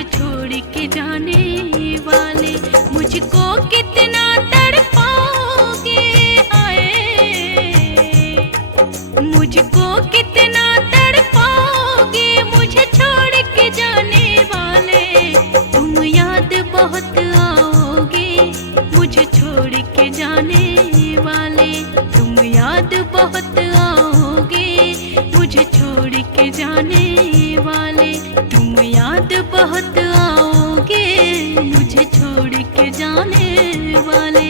मुझे छोड़ के जाने वाले, मुझको कितना तड़पाओगे आए, मुझको कितना तड़पाओगे मुझे छोड़ के जाने वाले। तुम याद बहुत आओगे मुझे छोड़ के जाने वाले, तुम याद बहुत आओगे मुझे छोड़ के जाने वाले, तुम याद बहुत आओगे मुझे छोड़ के जाने वाले।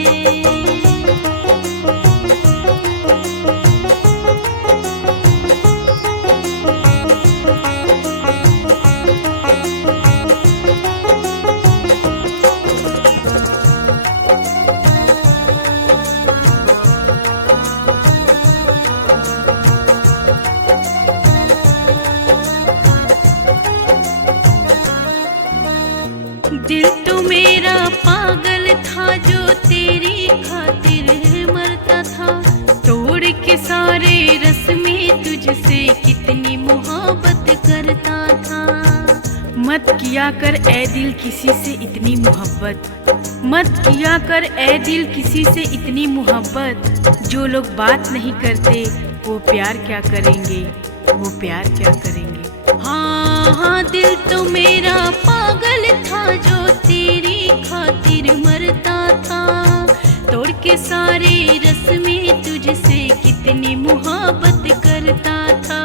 दिल तो मेरा पागल था जो तेरी खातिर मरता था, तोड़ के सारे रस्में तुझसे कितनी मोहब्बत करता था। मत किया कर ए दिल किसी से इतनी मोहब्बत, मत किया कर ए दिल किसी से इतनी मोहब्बत, जो लोग बात नहीं करते वो प्यार क्या करेंगे, वो प्यार क्या करेंगे। हाँ हाँ दिल तो मेरा पागल था जो तेरी खातिर मरता था, तोड़ के सारे रस्में तुझसे कितनी मोहब्बत करता था।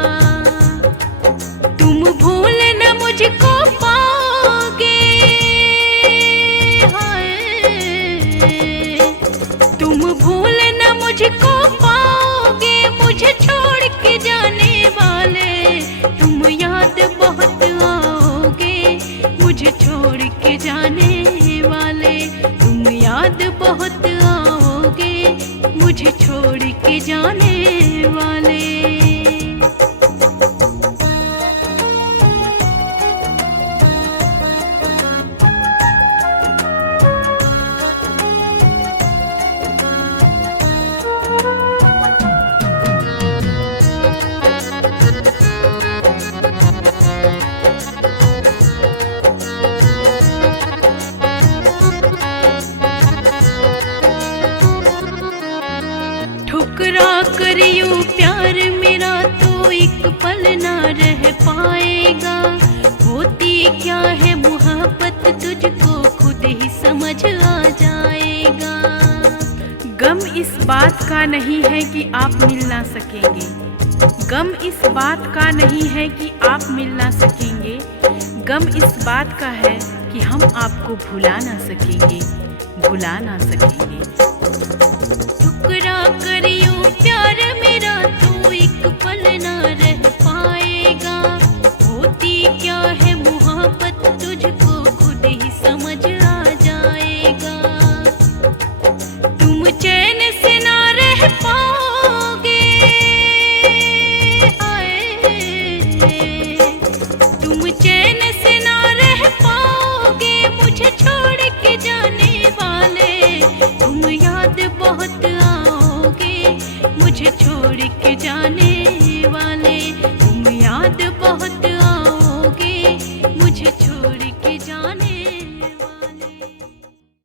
तुम भूल न मुझको पाओगे हाय, तुम भूल न मुझको पाओगे मुझे छोड़ के जाने वाले, तुम याद बहुत आओगे मुझे छोड़ के जाने वाले, तुम याद बहुत आओगे मुझे छोड़ के जाने वाले। ठुकरा कर यूं प्यार मेरा तो एक पल ना रह पाएगा, होती क्या है मोहब्बत तुझको खुद ही समझ आ जाएगा। गम इस बात का नहीं है कि आप मिल ना सकेंगे, गम इस बात का नहीं है कि आप मिल ना सकेंगे, गम इस बात का है कि हम आपको भुला ना सकेंगे, भुला ना सकेंगे। ठुकरा कर यूं प्यार मेरा तो एक पल ना रह पाएगा, होती क्या है मोहब्बत तुझको खुद ही समझ आ जाएगा। तुम चैन से ना रह पाओगे आए, तुम चैन से ना रह पाओगे मुझे छोड़ के जाने वाले, तुम याद बहुत आओगे मुझे छोड़ के जाने